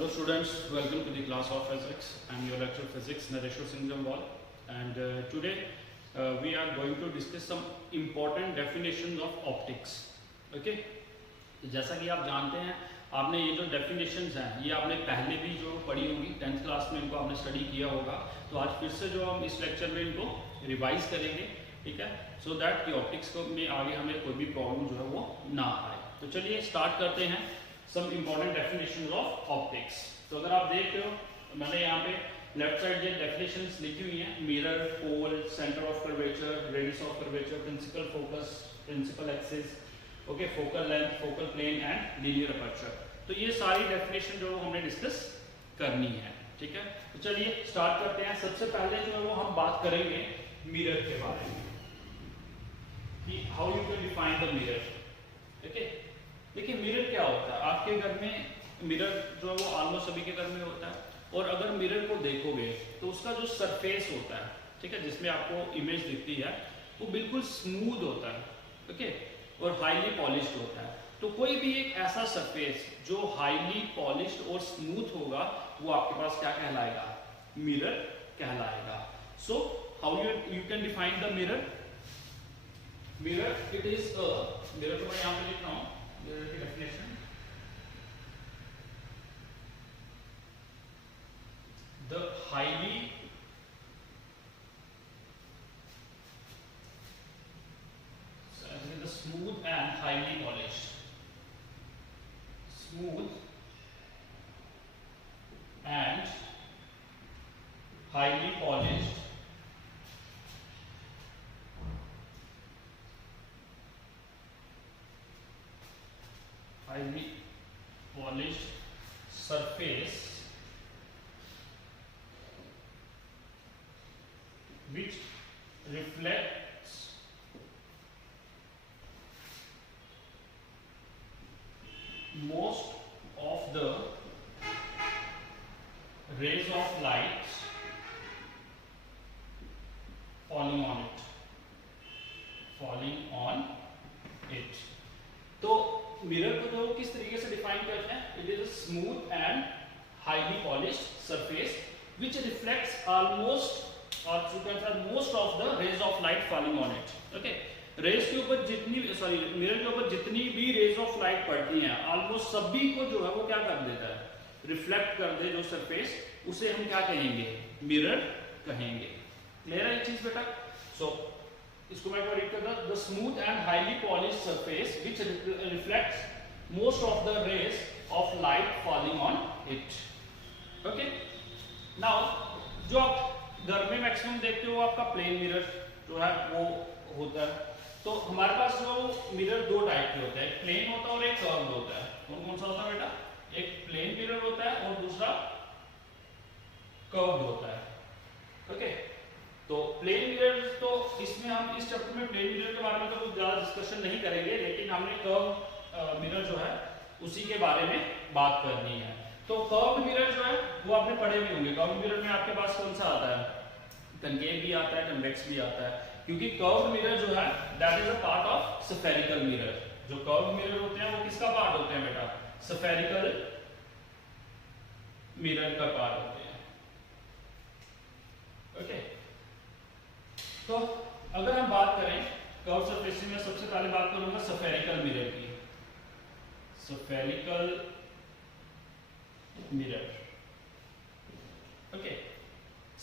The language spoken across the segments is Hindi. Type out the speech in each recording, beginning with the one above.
Hello students, welcome to the class of physics. I am your lecturer physics Nareshwar Singh Jamwal, and today we are going to discuss some important definitions of optics. Okay? जैसा कि आप जानते हैं, आपने ये जो definitions हैं ये आपने पहले भी जो पढ़ी होगी 10th क्लास में, इनको आपने स्टडी किया होगा. तो आज फिर से जो हम इस लेक्चर में इनको रिवाइज करेंगे, ठीक है, सो दैट कि ऑप्टिक्स में आगे हमें कोई भी प्रॉब्लम जो है वो ना आए. तो चलिए स्टार्ट करते हैं some important definitions of optics. तो अगर आप देख रहे हो, मैंने यहाँ पे लेफ्ट साइड ये definitions लिखी हुई हैं: mirror, pole, centre of curvature, radius of curvature, principal focus, principal axis, okay, focal length, focal plane and linear aperture. तो ये सारी डेफिनेशन जो हमने डिस्कस करनी है, ठीक है. तो चलिए स्टार्ट करते हैं. सबसे पहले जो है वो हम बात करेंगे मिरर के बारे में कि how you can define the mirror. Okay, देखिए मिरर क्या होता है. आपके घर में मिरर जो है वो ऑलमोस्ट सभी के घर में होता है, और अगर मिरर को देखोगे तो उसका जो सरफेस होता है, ठीक है, जिसमें आपको इमेज दिखती है, वो बिल्कुल स्मूथ होता है, ओके, और हाईली पॉलिश्ड होता है. तो कोई भी एक ऐसा सरफेस जो हाईली पॉलिश्ड और स्मूथ होगा वो आपके पास क्या कहलाएगा? मिरर कहलाएगा. So how you can define the mirror. Mirror it is a, mirror को मैं यहाँ पे लिख रहा हूँ mirror की definition. The highly the smooth and highly polished, smooth and highly polished surface which reflects most of the rays of light falling on it. तो मिरर को जो किस तरीके से डिफाइन करते हैं? It is a smooth and highly polished surface which reflects almost और most of the rays of light falling on it. Okay, rays के ऊपर जितनी मिरर के ऊपर जितनी भी रेज ऑफ लाइट पड़ती हैं, ऑलमोस्ट सभी को जो है वो क्या कर देता है? रिफ्लेक्ट कर दे जो सरफेस, उसे हम क्या कहेंगे? मिरर कहेंगे. क्लियर है ये चीज बेटा? सो इसको मैं रीड करता हूं. The smooth and highly polished surface which reflects most of the rays of light falling on it. Okay, now जो आप घर में मैक्सिमम देखते हो आपका प्लेन मिरर जो है वो होता है. तो हमारे पास जो मिरर दो टाइप के होते हैं, एक प्लेन होता है और एक कर्व्ड होता है. कौन कौन सा होता है बेटा? एक प्लेन मिरर होता है और दूसरा कर्व्ड होता है. ओके, तो प्लेन मिरर, तो इसमें हम इस चैप्टर में प्लेन मिरर के बारे में तो कुछ ज्यादा डिस्कशन नहीं करेंगे, लेकिन हमने कर्व मिरर जो है उसी के बारे में बात करनी है. तो कर्व मिरर जो है वो आपने पढ़े भी होंगे. कर्व मिरर में आपके पास कौन सा आता है? कनकेव भी आता है, कन्वेक्स भी आता है, क्योंकि कर्व मिरर जो है that is a part of spherical mirror. जो कर्व मिरर होते हैं वो किसका पार्ट होते हैं बेटा? स्फेरिकल मिरर का पार्ट होते हैं. ओके, तो अगर हम बात करें कर्व सरफेस में, सबसे पहले बात करूंगा स्फेरिकल मिरर की. Spherical mirror. Okay,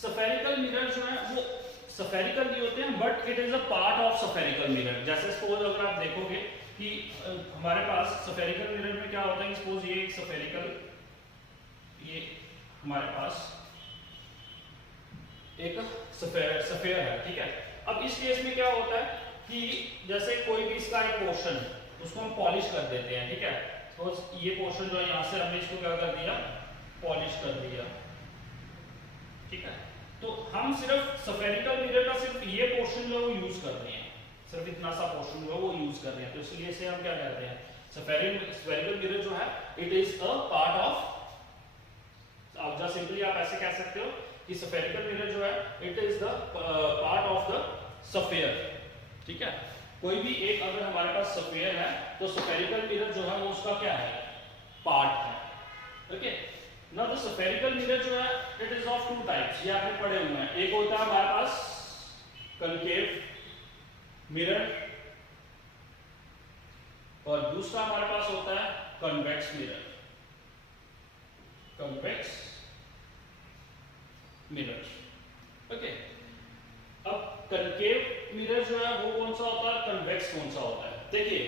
spherical mirror जो है वो स्फेरिकल भी होते हैं, but it is a part of spherical mirror. जैसे सपोज अगर आप देखोगे कि हमारे पास स्फेरिकल मिरर में क्या होता है, सपोज ये एक स्फेरिकल, ये हमारे पास एक स्फेयर है, ठीक है. अब इस केस में क्या होता है कि जैसे कोई भी इसका एक पोर्शन उसको हम पॉलिश कर देते हैं, ठीक है. तो ये पोर्शन जो है यहाँ से हमने इसको क्या कर दिया? पॉलिश कर दिया, ठीक है. तो हम सिर्फ स्फेरिकल मिरर का सिर्फ ये पोर्शन जो है वो यूज कर रहे हैं, सिर्फ इतना सा पोर्शन जो है वो यूज कर रहे हैं. तो इसलिए इसे हम क्या कहते हैं? स्फेरिकल मिरर जो है it is a part of, आप जस्ट सिंपली आप ऐसे कह सकते हो कि स्फेरिकल मिरर जो है it is the part of the sphere, ठीक है. कोई भी एक अगर हमारे पास स्फीयर है तो स्फेरिकल मिरर जो है वो उसका क्या है, पार्ट है। Okay, now the spherical mirror जो है it is of two types, ये आपने पढ़े हुए हैं। एक होता है हमारे पास कनकेव मिरर और दूसरा हमारे पास होता है convex mirror. Convex mirror okay. अब कनकेव मिरर जो है वो कौन सा होता है, कन्वेक्स कौन सा होता है। देखिए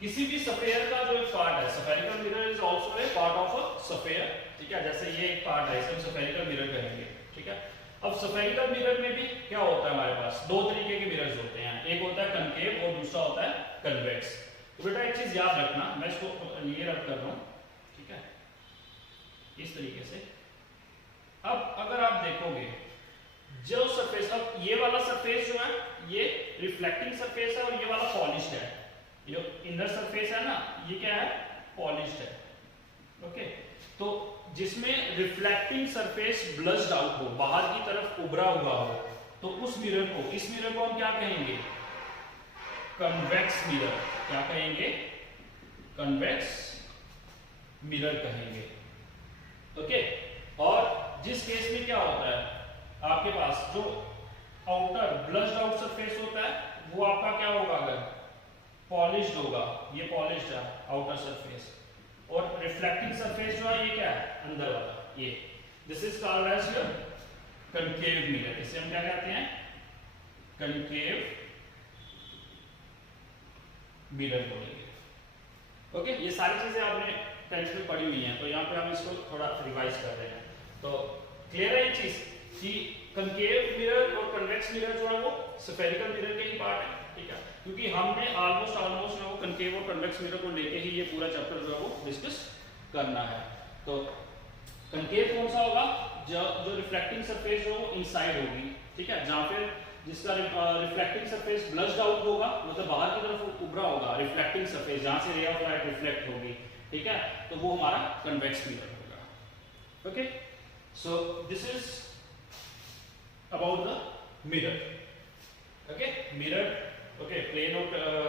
किसी भी स्फीयर का जो एक पार्ट है, spherical mirror is also a part of a sphere, ठीक है। जैसे ये एक पार्ट है, इसे हम स्फेरिकल मिरर कहेंगे, ठीक है। अब स्फेरिकल मिरर में भी क्या होता है, हमारे पास दो तरीके के मिरर्स होते हैं, एक होता है कनकेव और दूसरा होता है कन्वेक्स। तो बेटा एक चीज याद रखना, मैं इसको ये रब कर रहा हूं, ठीक है, इस तरीके से। अब अगर आप देखोगे जो सरफेस, अब ये वाला सरफेस जो है ये रिफ्लेक्टिंग सरफेस है और ये वाला पॉलिश्ड है। ये इनर सरफेस है ना, ये क्या है, पॉलिश्ड है, ओके। तो जिसमें रिफ्लेक्टिंग सरफेस ब्लश्ड आउट हो, बाहर की तरफ उभरा हुआ हो, तो उस मिरर को, इस मिरर को हम क्या कहेंगे, कन्वेक्स मिरर। क्या कहेंगे, कन्वेक्स मिरर कहेंगे, ओके। और जिस केस में क्या होता है, आपके पास जो आउटर ब्लश्ड आउट सरफेस होता है वो आपका क्या होगा, अगर पॉलिश्ड होगा, ये पॉलिश्ड है आउटर सरफेस, और रिफ्लेक्टिंग सरफेस जो है ये क्या है, अंदर वाला, ये this is called as your concave mirror. इसे हम क्या कहते हैं, कनकेव मिरर बोलेंगे, ओके। ये सारी चीजें आपने टेंथ में पढ़ी हुई हैं, तो यहाँ पे हम इसको थोड़ा रिवाइज कर रहे हैं। तो क्लियर है ये चीज कि कनकेव मिरर और कन्वेक्स मिरर जो है वो स्फेरिकल मिरर के ही पार्ट है, ठीक है। क्योंकि हमने ऑलमोस्ट वो कनकेव और कन्वेक्स मिरर को लेके ही ये पूरा चैप्टर जो है वो डिस्कस करना है। तो कनकेव कौन सा होगा, जो रिफ्लेक्टिंग सरफेस जो इनसाइड होगी, ठीक है, जहां फिर जिसका रिफ्लेक्टिंग सरफेस ब्लश्ड आउट होगा, मतलब बाहर की तरफ उभरा होगा, रिफ्लेक्टिंग सरफेस जहां से रे ऑफ लाइट रिफ्लेक्ट होगी, ठीक है, तो वो हमारा कन्वेक्स मिरर होगा, okay. So this is about the mirror, okay. Mirror, okay, plane और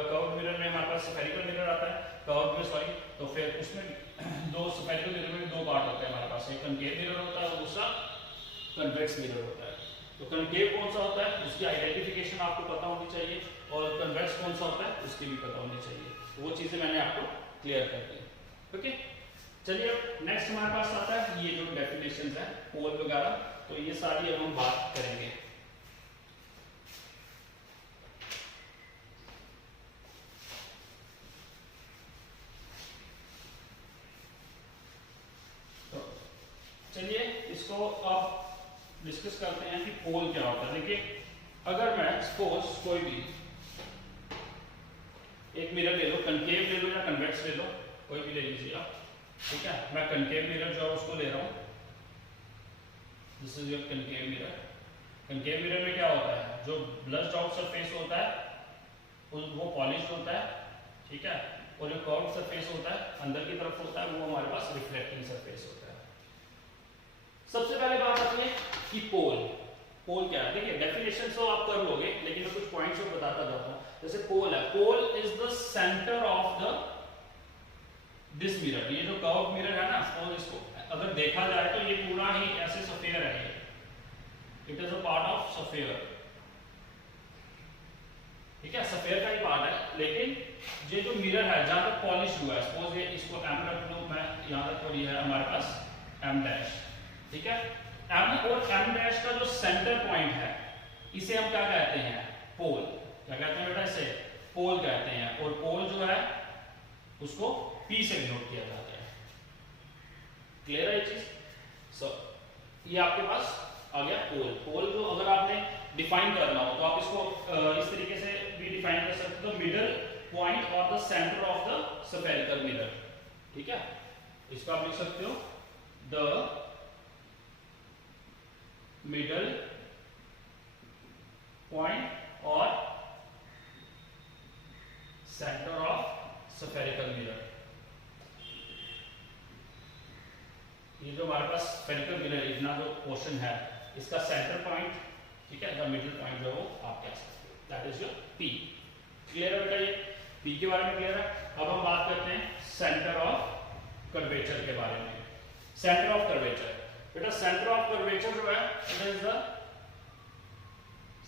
कर्व्ड मिरर में हमारे पास स्फेरिकल मिरर आता है, कर्व्ड में सॉरी, तो फिर उसमें दो स्फेरिकल मिरर में दो पार्ट होते हैं हमारे पास, एक कनकेव मिरर होता है और दूसरा कन्वेक्स मिरर होता है। तो कनकेव कौन सा होता है उसकी आइडेंटिफिकेशन आपको पता होनी चाहिए, और कन्वेक्स कौन सा होता है उसकी भी पता होनी चाहिए। वो चीजें मैंने आपको क्लियर कर दी, ओके। चलिए अब नेक्स्ट हमारे पास आता है ये जो डेफिनेशंस है पोल वगैरह, तो ये सारी अब हम बात करेंगे। चलिए इसको अब डिस्कस करते हैं कि पोल क्या होता है। देखिए अगर मैं सपोज कोई भी एक मिरर ले लो, कनकेव ले लो या कन्वेक्स ले लो, कोई भी ले लीजिए आप, ठीक है। मैं कनकेव मिरर जो है उसको ले रहा हूँ, this is your concave mirror. Concave mirror में क्या होता है, जो ब्लश्ड आउट सरफेस होता है वो पॉलिश्ड होता है, ठीक है, और जो कर्व्ड सरफेस होता है अंदर की तरफ होता है वो हमारे पास रिफ्लेक्टिंग सरफेस होता है। सबसे पहले बात आती है कि पोल क्या है। देखिए डेफिनेशन तो आप कर लोगे, लेकिन मैं कुछ पॉइंट्स को बताता जाता हूँ। जैसे पोल है, pole is the centre of the this mirror. ये जो कर्व मिरर है ना, और इसको अगर देखा जाए तो ये पूरा ही ऐसे स्फीयर है, it is a part of sphere, ठीक है, स्फीयर का ही पार्ट है। लेकिन ये जो मिरर है जहां तक पॉलिश हुआ है, सपोज ये इसको एम रख लो मैं यहां तक, और ये है हमारे पास एम डैश, ठीक है। एम और एम डैश का जो सेंटर पॉइंट है इसे हम क्या कहते हैं, पोल। क्या कहते हैं बेटा, इसे पोल कहते हैं। और पोल जो है उसको P से डिनोट किया जाता है। क्लियर है ये चीज? सो ये आपके पास आ गया पोल। पोल जो अगर आपने डिफाइन करना हो तो आप इसको इस तरीके से भी डिफाइन कर सकते हो, मिडल पॉइंट और the centre of the spherical mirror, ठीक है। इसको आप लिख सकते हो द मिडल पॉइंट और सेंटर ऑफ स्फेरिकल मिरर। ये जो हमारे पास स्फेरिकल मिरर इतना जो पोर्शन है इसका सेंटर पॉइंट, ठीक है, द मिडल पॉइंट जो वो आप कह सकते हो, that is your P। Clear है बेटा, ये P के बारे में क्लियर है। अब हम बात करते हैं सेंटर ऑफ कर्वेचर के बारे में। Centre of curvature. बेटा सेंटर ऑफ कर्वेचर जो है it is the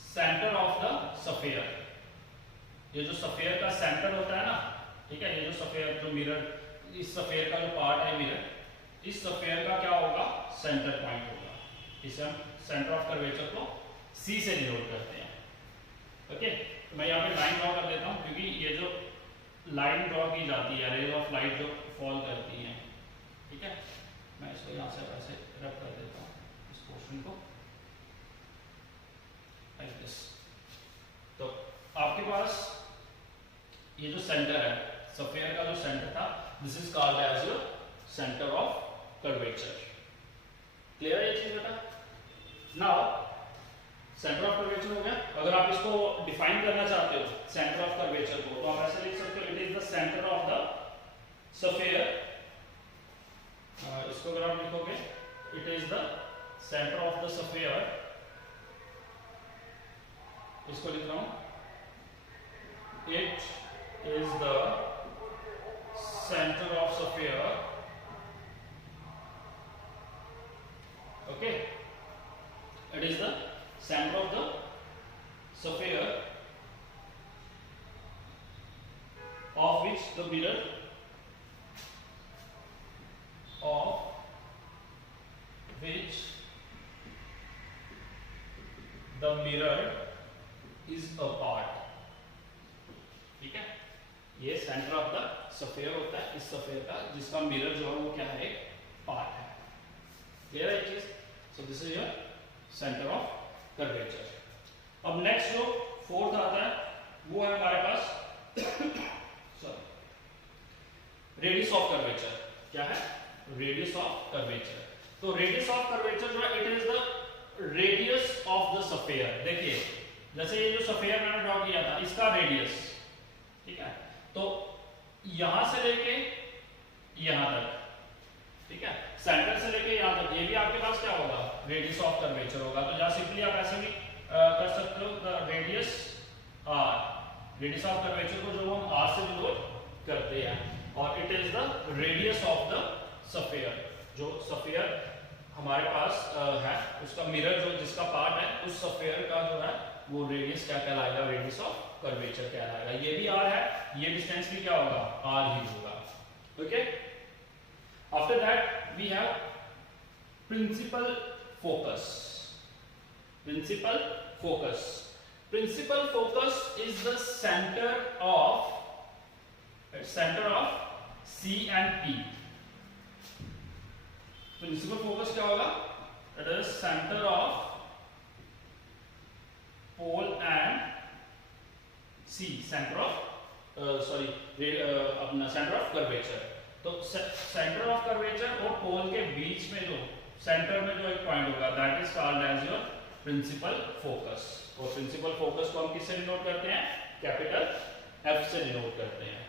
centre of the sphere. ये जो सफेयर का सेंटर होता है ना, ठीक है, ये जो सफेयर जो मिरर, इस सफेयर का जो पार्ट है मिरर, इस सफेयर का क्या होगा, सेंटर पॉइंट होगा। इसे हम सेंटर ऑफ कर्वेचर को सी से डिनोट करते हैं। ओके, तो मैं यहाँ पे लाइन ड्रॉ कर देता हूँ, क्योंकि ये जो लाइन ड्रॉ की जाती है, रेज ऑफ लाइट जो फॉल करती है, ठीक है, मैं इसको यहाँ से ऐसे रब कर देता हूँ इस पोर्शन को, लाइक दिस। तो आपके पास ये जो सेंटर है, सफेयर का जो सेंटर था, this is called as your centre of curvature. Clear है ये चीज बेटा? नाउ सेंटर ऑफ कर्वेचर हो गया। अगर आप इसको डिफाइन करना चाहते हो सेंटर ऑफ कर्वेचर को, तो आप ऐसे लिख सकते हो, it is the centre of the sphere. इसको अगर आप लिखोगे, it is the centre of the sphere, इसको लिख रहा हूं, it is the center of sphere. Okay, it is the center of the sphere of which the mirror is a part. ठीक है, ये सेंटर ऑफ द सफेयर होता है, इस सफेयर का, जिसका मिरर जो है वो क्या है, पार्ट है। क्लियर है चीज? सो this is your centre of curvature. अब नेक्स्ट जो फोर्थ आता है वो है हमारे पास सॉरी रेडियस ऑफ कर्वेचर। क्या है? Radius of curvature. तो रेडियस ऑफ कर्वेचर जो है it is the radius of the sphere. देखिए जैसे ये जो सफेयर मैंने ड्रॉ किया था, इसका रेडियस, ठीक है, तो यहां से लेके यहां तक, ठीक है, सेंटर से लेके यहां तक, ये भी आपके पास क्या होगा, रेडियस ऑफ कर्वेचर होगा। तो यहां सिंपली आप ऐसे भी कर सकते हो, the radius R, radius of curvature को जो हम आर से डिनोट करते हैं, और it is the radius of the sphere. जो सफेयर हमारे पास है, उसका मिरर जो जिसका पार्ट है, उस सफेयर का जो है वो रेडियस क्या कहलाएगा, रेडियस ऑफ कर्वेचर कहलाएगा। ये भी आर है, ये डिस्टेंस भी क्या होगा, आर ही होगा। Okay, after that we have principal focus. Principal focus, principal focus is the centre of C and P। Principal focus क्या होगा, it is centre of pole and C, centre of अपना सेंटर ऑफ कर्वेचर। तो सेंटर ऑफ कर्वेचर और पोल के बीच में जो सेंटर में जो एक पॉइंट होगा, that is called as your principal focus. और प्रिंसिपल फोकस को हम किससे डिनोट करते हैं, कैपिटल F से डिनोट करते हैं।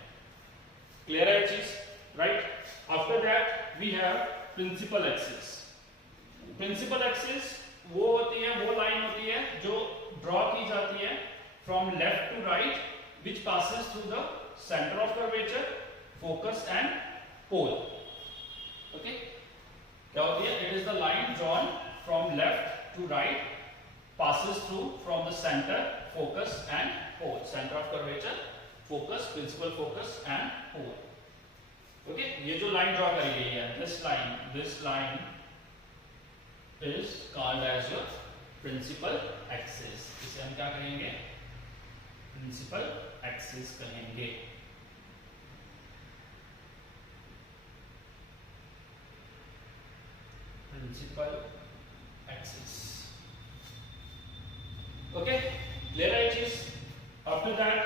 क्लियर है चीज, right? After that we have principal axis. Principal axis वो होती है, वो लाइन होती है जो ड्रॉ की जाती है from left to right, which passes through the center of curvature, focus and pole. Okay, क्या होती है, it is the line drawn from left to right, passes through from the center, focus and pole. Center of curvature, focus, principal focus and pole. Okay, ये जो लाइन ड्रॉ करी गई है, this line is called as your principal axis. इसे हम क्या कहेंगे, प्रिंसिपल एक्सिस कहेंगे। Principal axis. ओके, क्लियर है ये चीज? After that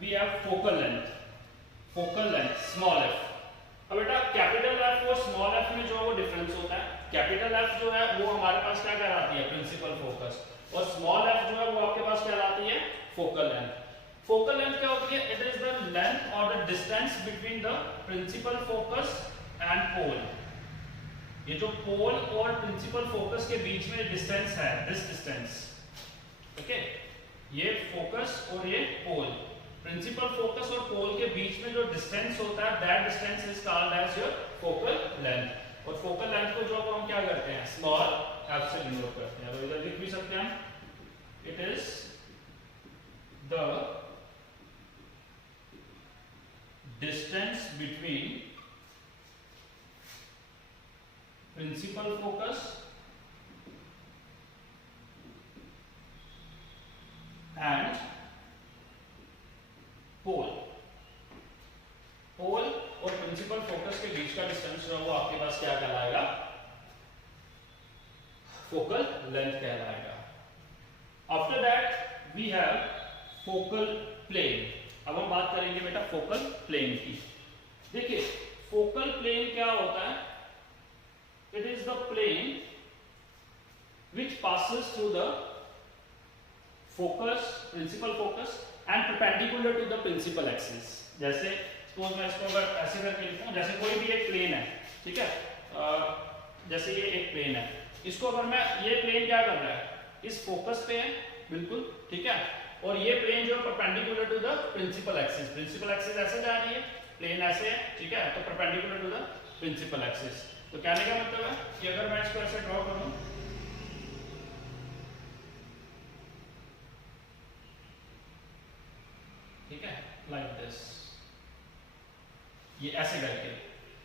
we have focal length. Focal length small F. अब बेटा कैपिटल एफ और स्मॉल एफ में जो वो डिफरेंस होता है, कैपिटल एफ जो है वो हमारे पास क्या कहलाती है, प्रिंसिपल फोकस, और स्मॉल एफ जो है वो आपके पास कहलाती है फोकल लेंथ। फोकल लेंथ क्या होती है, इट इज द लेंथ और the distance between the principal focus and pole. ये जो पोल और प्रिंसिपल फोकस के बीच में डिस्टेंस है, दिस डिस्टेंस, ओके, ये फोकस और ये पोल, प्रिंसिपल फोकस और पोल के बीच में जो डिस्टेंस होता है, that distance is called as your focal length. और फोकल लेंथ को जो हम क्या करते हैं, स्मॉल एफ से डिनोट करते हैं। तो इधर लिख भी सकते हैं हम, it is the distance between principal focus and pole. Pole और प्रिंसिपल फोकस के बीच का डिस्टेंस जो है वो आपके पास क्या कहलाएगा, फोकल लेंथ कहलाएगा। After that we have focal plane. अब हम बात करेंगे बेटा फोकल प्लेन की। देखिए फोकल प्लेन क्या होता है, it is the plane which passes through the focus, principal focus and perpendicular to the principal axis. जैसे सपोज मैं इसको अगर ऐसे करके लिखता हूं, जैसे कोई भी एक प्लेन है, ठीक है, जैसे ये एक प्लेन है, इसको अगर मैं, ये प्लेन क्या कर रहा है, इस फोकस पे है बिल्कुल, ठीक है, और ये प्लेन जो है perpendicular to the principal axis. Principal axis ऐसे जा रही है, प्लेन ऐसे है, ठीक है, तो perpendicular to the principal axis. तो कहने का मतलब है कि अगर मैं इसको ऐसे ड्रॉ करूं, ठीक है, लाइक दिस, ये ऐसे करके,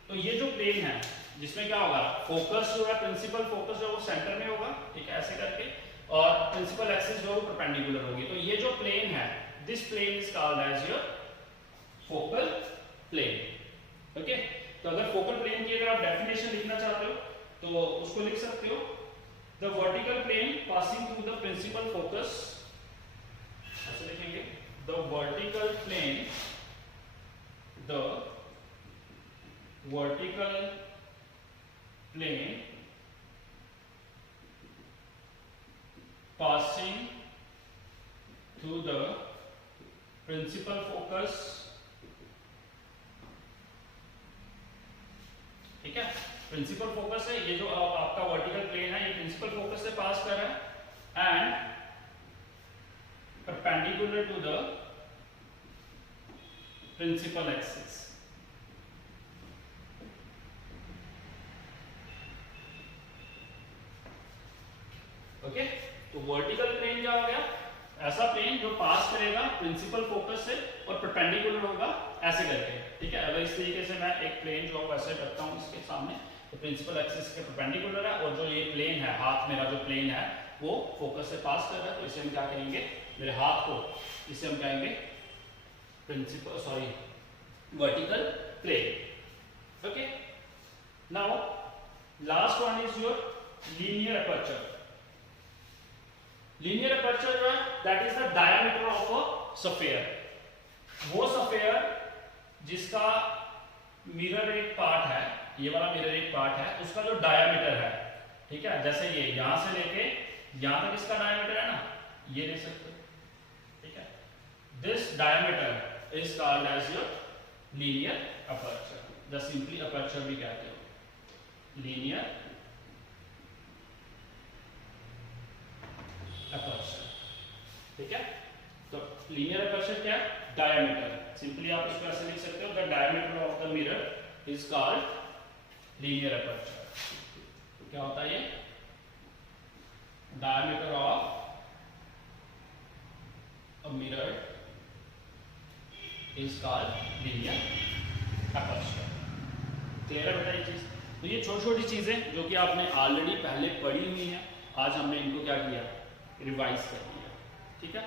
तो ये जो प्लेन है जिसमें क्या होगा, फोकस जो है, प्रिंसिपल फोकस जो है वो सेंटर में होगा, ठीक है, ऐसे करके, और प्रिंसिपल एक्सिस जो है वो परपेंडिकुलर होगी। तो ये जो प्लेन है, this plane is called as your focal plane. Okay, तो अगर फोकल प्लेन की अगर आप डेफिनेशन लिखना चाहते हो तो उसको लिख सकते हो, the vertical plane passing through the principal focus, ऐसे लिखेंगे, the vertical plane passing through the principal focus, ठीक है, प्रिंसिपल फोकस है, ये जो आपका वर्टिकल प्लेन है ये प्रिंसिपल फोकस से पास कर रहा है and perpendicular to the principal axis। Okay, तो वर्टिकल प्लेन क्या हो गया, ऐसा प्लेन जो पास करेगा प्रिंसिपल फोकस से और परपेंडिकुलर होगा ऐसे करके, ठीक है। अगर इस तरीके से मैं एक प्लेन जो वैसे रखता हूं इसके सामने, तो प्रिंसिपल एक्सिस के परपेंडिकुलर है, और जो ये प्लेन है, हाथ मेरा जो प्लेन है वो फोकस से पास कर रहा है, तो इसे हम क्या कहेंगे, मेरे हाथ को, इसे हम कहेंगे principal, sorry, vertical plane. Okay, now last one is your linear aperture. Linear aperture जो है that is the diameter of a sphere. वो सफेयर जिसका मिरर एक पार्ट है, ये वाला मिरर एक पार्ट है, उसका जो डायमीटर है, ठीक है, जैसे ये यहां से लेके यहां तक इसका डायमीटर है ना, ये ले सकते हो, ठीक है। This diameter is called as your linear aperture, the simply aperture भी कहते हो, लीनियर अपर्चर, ठीक है। तो लीनियर अपर्चर क्या है, डायमीटर, सिंपली आप इसको ऐसे लिख सकते हो, the diameter of the mirror is called linear aperture. क्या होता है ये, diameter of a mirror is called linear aperture। Clear है बेटा ये चीज? तो ये छोटी छोटी चीजें जो कि आपने ऑलरेडी पहले पढ़ी हुई हैं, आज हमने इनको क्या किया, रिवाइज कर लिया, ठीक है।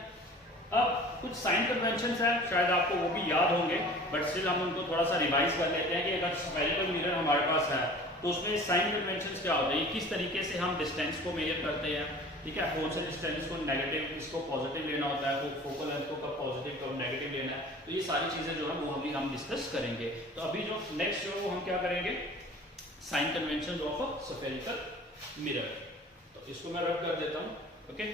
अब कुछ साइन कन्वेंशंस हैं, शायद आपको वो भी याद होंगे, बट स्टिल हम उनको थोड़ा सा रिवाइज कर लेते हैं कि अगर स्फेरिकल मिरर हमारे पास है तो उसमें साइन कन्वेंशंस क्या होते हैं, किस तरीके से हम डिस्टेंस को मेजर करते हैं, ठीक है, कौन से डिस्टेंस को नेगेटिव, किसको पॉजिटिव लेना होता है, तो फोकल लेंथ को कब पॉजिटिव कब नेगेटिव लेना है, तो ये सारी चीजें जो है वो अभी हम डिस्कस करेंगे। तो अभी जो नेक्स्ट जो हम क्या करेंगे, sign convention of a spherical mirror. तो इसको मैं रब कर देता हूं, ओके।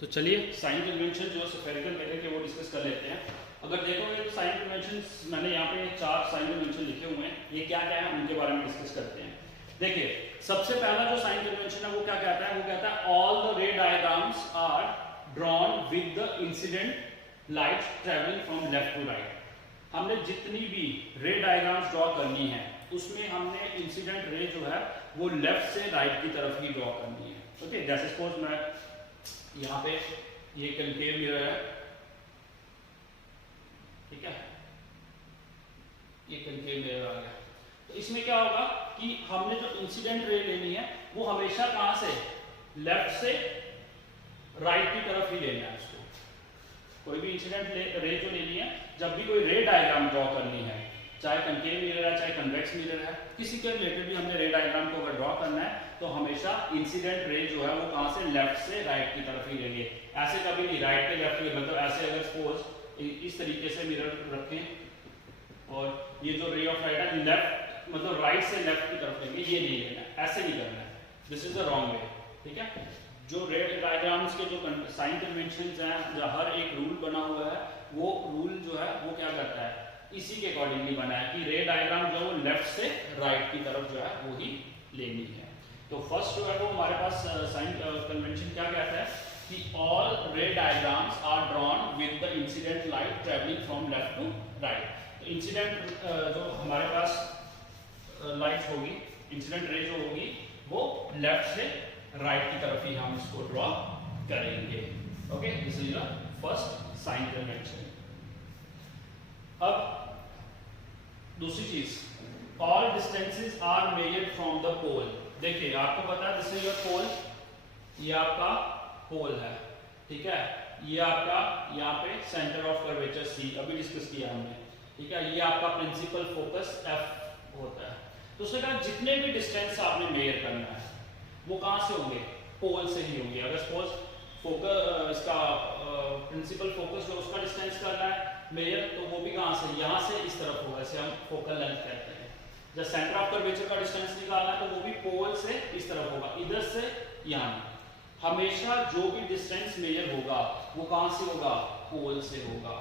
तो चलिए साइन कन्वेंशन जो स्फेरिकल मिरर के वो डिस्कस कर लेते हैं। अगर देखोगे तो साइन कन्वेंशंस मैंने यहाँ पे 4 साइन कन्वेंशन लिखे हुए हैं, ये क्या क्या है उनके बारे में डिस्कस करते हैं। देखिए सबसे पहला जो साइन कन्वेंशन है वो क्या कहता है, वो कहता है all the ray diagrams are drawn with the incident light travelling from left to right. हमने जितनी भी रे डायग्राम्स ड्रॉ करनी है उसमें हमने इंसिडेंट रे जो है वो लेफ्ट से राइट की तरफ ही ड्रॉ करनी है। ओके, जैसे सपोज मैं यहाँ पे ये कनकेव मिरर है, ठीक है, ये कनकेव मिरर आ गया। तो इसमें क्या होगा कि हमने जो इंसिडेंट रे लेनी है वो हमेशा कहां से, लेफ्ट से राइट की तरफ ही लेना है उसको। कोई भी इंसिडेंट रे जो लेनी है, जब भी कोई रे डायग्राम ड्रॉ करनी है, चाहे कनकेव मिरर है चाहे कन्वेक्स मिरर है, किसी के रिलेटेड भी हमने रे डायग्राम को अगर ड्रॉ करना है तो हमेशा इंसिडेंट रे जो है वो कहां से, लेफ्ट से राइट की तरफ ही लेंगे। ऐसे कभी नहीं राइट के लेफ्ट के, मतलब ऐसे अगर सपोज इस तरीके से मिरर रखें और ये जो रे ऑफ लाइट है लेफ्ट मतलब राइट से लेफ्ट की तरफ लेंगे, ये नहीं लेना, ऐसे नहीं करना है, this is the wrong way. ठीक है, जो रे डायग्राम्स के जो साइन कन्वेंशंस हैं, जो हर एक रूल बना हुआ है, वो रूल जो है वो क्या करता है, इसी के अकॉर्डिंगली बना है कि रे डायग्राम जो है लेफ्ट से राइट की तरफ जो है वो ही लेनी है। तो फर्स्ट जो है वो हमारे पास साइन कन्वेंशन क्या कहता है कि all ray diagrams are drawn with the incident light travelling from left to right. तो इंसिडेंट जो हमारे पास लाइट होगी, इंसिडेंट रे जो होगी वो लेफ्ट से राइट की तरफ ही हम इसको ड्रॉ करेंगे। Okay, this is the first sign convention. अब दूसरी चीज, all distances are measured from the pole. देखिए आपको पता है दिस इज योर पोल, ये आपका पोल है, ठीक है, ये आपका यहाँ पे सेंटर ऑफ कर्वेचर सी अभी डिस्कस किया हमने, ठीक है, ये आपका प्रिंसिपल फोकस एफ होता है। तो उसके बाद जितने भी डिस्टेंस आपने मेजर करना है वो कहां से होंगे, पोल से ही होंगे। अगर सपोज फोकस इसका प्रिंसिपल फोकस जो उसका डिस्टेंस करना है मेजर, तो वो भी कहां से, यहां से इस तरफ होगा, इसे हम फोकल लेंथ कहते हैं। जब सेंटर ऑफ कर्वेचर का डिस्टेंस निकालना है तो वो भी पोल से इस तरफ होगा, इधर से यहां। हमेशा जो भी डिस्टेंस मेजर होगा वो कहां से होगा, पोल से होगा।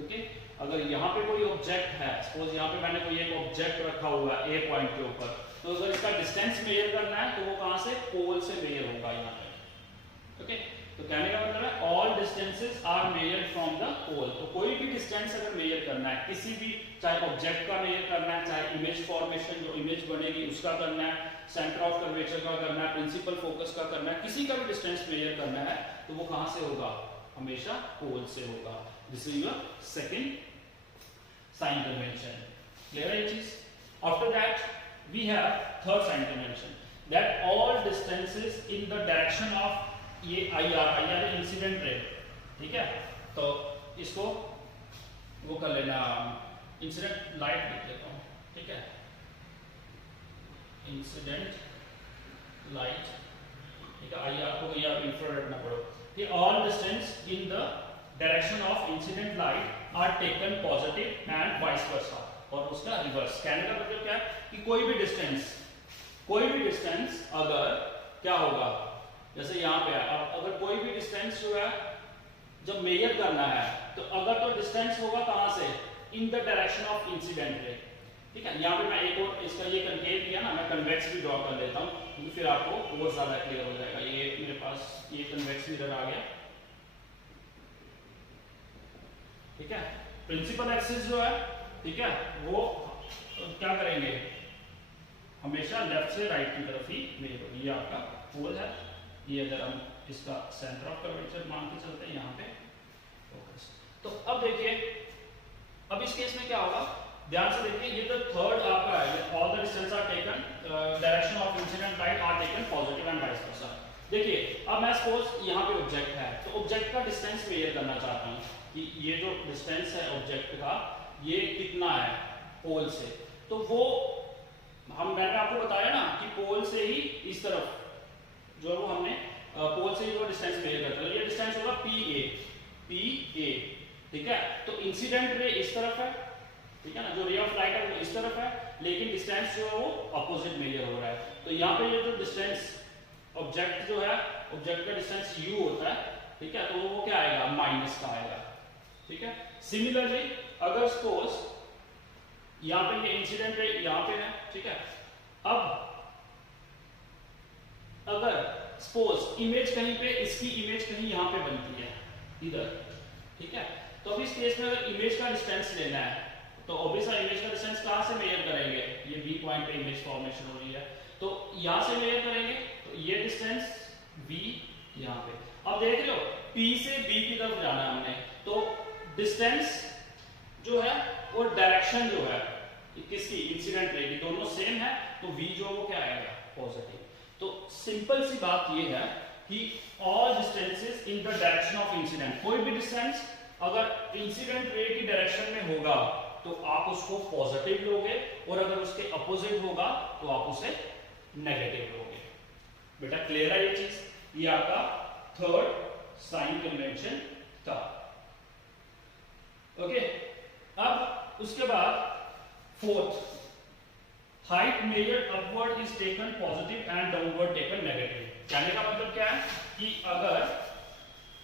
ओके, अगर यहाँ पे कोई ऑब्जेक्ट है, सपोज यहाँ पे मैंने कोई एक ऑब्जेक्ट रखा हुआ है ए पॉइंट के ऊपर, तो अगर इसका डिस्टेंस मेजर करना है तो वो कहां से, पोल से मेजर होगा यहाँ पे। ओके, तो कहने का मतलब है all distances are measured from the pole. तो कोई भी डिस्टेंस अगर मेजर करना है किसी भी, चाहे ऑब्जेक्ट का मेजर करना है, चाहे इमेज फॉर्मेशन जो इमेज बनेगी उसका करना है, सेंटर ऑफ कर्वेचर का करना है, प्रिंसिपल फोकस का करना है, किसी का भी डिस्टेंस मेजर करना है तो वो कहां से होगा, हमेशा पोल से होगा। This is your second sign convention. Clear है ये चीज? After that we have third sign convention that all distances in the direction of ये IR इंसिडेंट रे, ठीक है, तो इसको वो कर लेना, इंसिडेंट लाइट लिख देता हूं, ठीक है, इंसिडेंट लाइट, ठीक है, IR को IR इंफ्रारेड ना पड़ो। ये all distance in the direction of incident light are taken positive and vice versa, और उसका रिवर्स। कहने का मतलब क्या है कि कोई भी डिस्टेंस अगर क्या होगा, जैसे यहाँ पे है, अगर कोई भी डिस्टेंस जो है जब मेजर करना है तो अगर तो डिस्टेंस होगा कहां से, in the direction of incident ray, ठीक है। यहाँ पे मैं एक और इसका ये कनकेव किया ना, मैं कन्वेक्स भी ड्रॉ कर लेता हूँ क्योंकि फिर आपको बहुत ज्यादा क्लियर हो जाएगा। ये मेरे पास ये कन्वेक्स मिरर आ गया, ठीक है, प्रिंसिपल एक्सिस जो है, ठीक है, वो क्या करेंगे, हमेशा लेफ्ट से राइट की तरफ ही मेजर होगी। ये आपका पोल है, ये अगर हम इसका सेंटर ऑफ कर्वेचर मान के चलते हैं यहाँ पे फोकस। तो अब देखिए, अब इस केस में क्या होगा, ध्यान से देखिए, ये तो थर्ड आपका है, all the distance are taken direction of incident light are taken positive and vice versa. देखिए अब मैं सपोज यहाँ पे ऑब्जेक्ट है तो ऑब्जेक्ट का डिस्टेंस मेजर करना चाहता हूँ कि ये जो डिस्टेंस है ऑब्जेक्ट का ये कितना है पोल से, तो वो मैंने आपको बताया ना कि पोल से ही इस तरफ जो वो हमने पोल से ही जो डिस्टेंस मेजर करते हैं, ये डिस्टेंस होगा PA, ठीक है। तो इंसिडेंट रे इस तरफ है, ठीक है ना, जो रे ऑफ लाइट है वो इस तरफ है, लेकिन डिस्टेंस जो है वो अपोजिट मेजर हो रहा है। तो यहाँ पे ये जो डिस्टेंस ऑब्जेक्ट जो है, ऑब्जेक्ट का डिस्टेंस u होता है, ठीक है, तो वो क्या आएगा, माइनस का आएगा, ठीक है। सिमिलरली अगर सपोज यहाँ पे ये इंसिडेंट रे यहाँ पे है, ठीक है, अब अगर सपोज इमेज कहीं पे, इसकी इमेज कहीं यहाँ पे बनती है इधर, ठीक है, तो अब इस केस में अगर इमेज का डिस्टेंस लेना है तो ऑब्वियसली इमेज का डिस्टेंस कहाँ से मेजर करेंगे, ये बी पॉइंट पे इमेज फॉर्मेशन हो रही है तो यहाँ से मेजर करेंगे, तो ये डिस्टेंस v यहाँ पे। अब देख रहे हो P से B की तरफ जाना है हमने, तो डिस्टेंस जो है वो डायरेक्शन जो है किसकी, इंसिडेंट रे की, दोनों सेम है तो v जो वो क्या आएगा, पॉजिटिव। तो सिंपल सी बात ये है कि all distances in the direction of incident, कोई भी डिस्टेंस अगर इंसिडेंट रे की डायरेक्शन में होगा तो आप उसको पॉजिटिव लोगे, और अगर उसके अपोजिट होगा तो आप उसे नेगेटिव लोगे। बेटा क्लियर है ये चीज, ये आपका थर्ड साइन कन्वेंशन था। ओके, अब उसके बाद fourth, height measured upward is taken positive and downward taken negative. कहने का मतलब क्या है कि अगर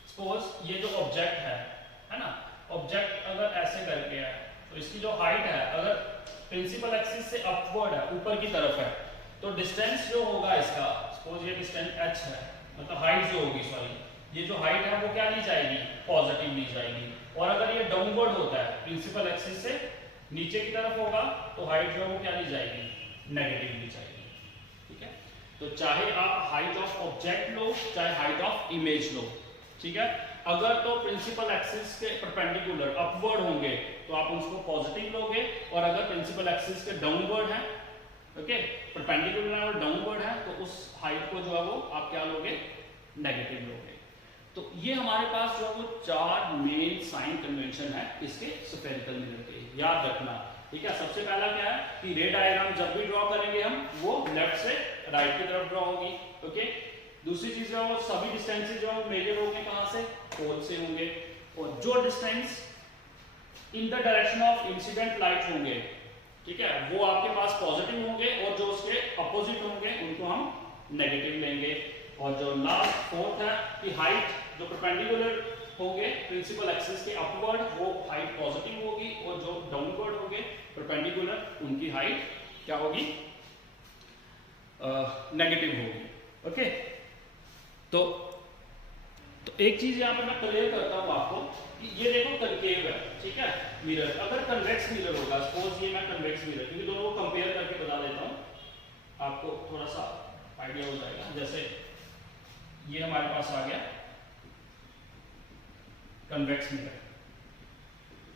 सपोज ये जो ऑब्जेक्ट है ना, ऑब्जेक्ट अगर ऐसे करके है तो इसकी जो हाइट है अगर प्रिंसिपल एक्सिस से अपवर्ड है, ऊपर की तरफ है, तो डिस्टेंस जो होगा इसका, सपोज ये डिस्टेंस h है, मतलब हाइट जो होगी, सॉरी ये जो हाइट है वो क्या ली जाएगी, पॉजिटिव ली जाएगी। और अगर ये डाउनवर्ड होता है, प्रिंसिपल एक्सिस से नीचे की तरफ होगा, तो हाइट जो है वो क्या ली जाएगी, नेगेटिव ली जाएगी। ठीक है, तो चाहे आप हाइट ऑफ ऑब्जेक्ट लो चाहे हाइट ऑफ इमेज लो, ठीक है, अगर तो प्रिंसिपल एक्सिस के परपेंडिकुलर अपवर्ड होंगे तो आप उसको पॉजिटिव लोगे, और अगर प्रिंसिपल एक्सिस के डाउनवर्ड है, ओके, परपेंडिकुलर है और डाउनवर्ड है, तो उस हाइट को जो है वो आप क्या लोगे, नेगेटिव लोगे। तो ये हमारे पास जो है वो चार मेन साइन कन्वेंशन है इसके स्फेरिकल मिरर के, याद रखना। ठीक है, सबसे पहला क्या है कि रे डायग्राम जब भी ड्रॉ करेंगे हम, वो लेफ्ट से राइट की तरफ ड्रॉ होगी। ओके, दूसरी चीज जो है सभी डिस्टेंसेस जो है मेजर होंगे कहां से, पोल से होंगे, और जो distance in the direction of incident light होंगे, ठीक है, वो आपके पास पॉजिटिव होंगे, और जो उसके अपोजिट होंगे उनको हम नेगेटिव लेंगे। और जो लास्ट फोर्थ है कि हाइट जो परपेंडिकुलर होंगे प्रिंसिपल एक्सिस के अपवर्ड, वो हाइट पॉजिटिव होगी, और जो डाउनवर्ड होंगे परपेंडिकुलर, उनकी हाइट क्या होगी, नेगेटिव होगी। ओके, तो एक चीज यहां पर मैं क्लियर करता हूं आपको कि ये देखो कनकेव है, ठीक है, मिरर, अगर कन्वेक्स मिरर होगा, सपोज ये मैं कन्वेक्स मिरर, क्योंकि दोनों को कंपेयर करके बता देता हूं आपको थोड़ा सा आइडिया हो जाएगा। जैसे ये हमारे पास आ गया कन्वेक्स मिरर,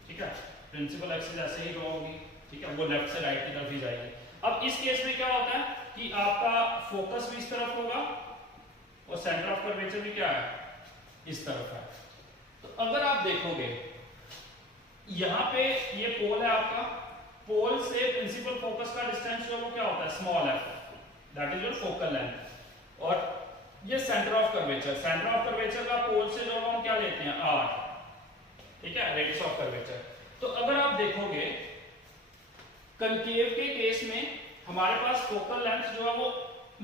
ठीक है, प्रिंसिपल एक्सिस ऐसे ही ड्रॉ होगी, ठीक है, वो लेफ्ट से राइट की तरफ ही जाएगी। अब इस केस में क्या होता है कि आपका फोकस भी इस तरफ होगा, और सेंटर ऑफ कर्वेचर भी क्या है, इस तरफ है। तो अगर आप देखोगे यहां पे ये पोल है आपका, पोल से प्रिंसिपल फोकस का डिस्टेंस जो है वो क्या होता है, small f, that is your focal length. और ये centre of curvature, centre of curvature का पोल से जो हम क्या लेते हैं, r, ठीक है, रेडियस ऑफ कर्वेचर। तो अगर आप देखोगे कनकेव के केस में हमारे पास फोकल लेंथ जो है वो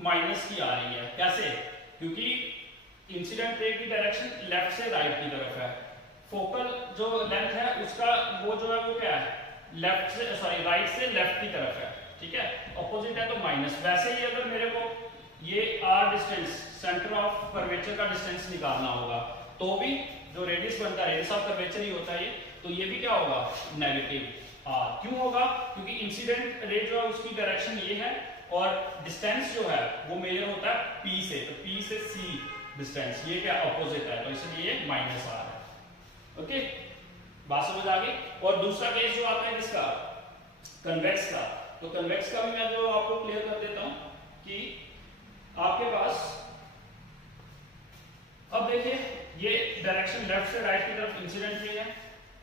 माइनस की आ रही है, कैसे, क्योंकि इंसिडेंट रे की डायरेक्शन लेफ्ट से राइट की तरफ है, फोकल जो लेंथ है उसका वो जो है वो क्या है, लेफ्ट से सॉरी राइट से लेफ्ट की तरफ है, ठीक है, ऑपोजिट है तो माइनस। वैसे ही अगर मेरे को ये r distance centre of curvature का डिस्टेंस निकालना होगा, तो भी जो रेडियस बनता है, रेडियस ऑफ कर्वेचर ही होता है ये, तो ये भी क्या होगा, नेगेटिव r। क्यों होगा, क्योंकि इंसिडेंट रे जो है उसकी डायरेक्शन ये है, और डिस्टेंस जो है वो मेजर होता है p से, तो p से c डिस्टेंस, ये क्या अपोजिट है, तो इसलिए ये माइनस r है। ओके, बात समझ आ गई। और दूसरा केस जो आता है किसका, कन्वेक्स का, तो कन्वेक्स का भी मैं जो आपको क्लियर कर देता हूं कि आपके पास अब देखिए ये डायरेक्शन लेफ्ट से राइट की तरफ इंसिडेंट रे है,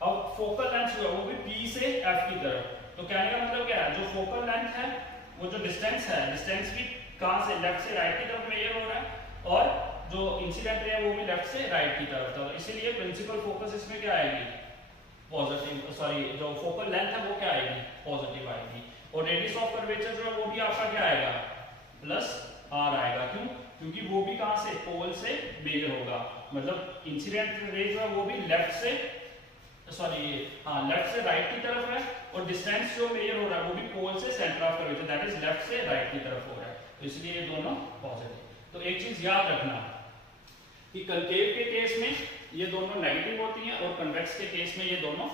अब फोकल लेंथ जो है वो भी p से f की तरफ। तो कहने का मतलब क्या है, जो फोकल लेंथ है वो जो डिस्टेंस है, डिस्टेंस भी कहां से, लेफ्ट से राइट की तरफ मेजर हो रहा है, और जो इंसिडेंट रे है वो भी लेफ्ट से राइट की तरफ था, इसीलिए प्रिंसिपल फोकस इसमें क्या आएगी, पॉजिटिव, सॉरी जो फोकल लेंथ है वो क्या आएगी, पॉजिटिव आएगी। और रेडियस ऑफ कर्वेचर जो है वो भी आपका क्या आएगा, प्लस r आएगा। क्यों, क्योंकि वो भी कहां से, पोल से मेजर होगा, मतलब इंसिडेंट रे जो है वो भी लेफ्ट से सॉरी लेफ्ट से राइट की तरफ है, और डिस्टेंस जो मेजर हो रहा है वो भी पोल से centre of curvature that is left से राइट की तरफ हो रहा है, तो इसलिए ये दोनों पॉजिटिव। तो एक चीज याद रखना कि कनकेव के केस में ये दोनों नेगेटिव होती हैं और कन्वेक्स के केस में ये दोनों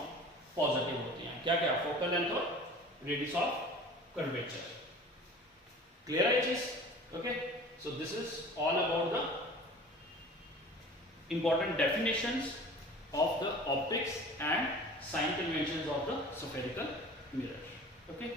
पॉजिटिव होती हैं। क्या क्या? फोकल लेंथ और रेडियस ऑफ कर्वेचर। क्लियर है ये चीज? Okay, so this is all about the important definitions of the optics and sign conventions of the spherical mirror. Okay.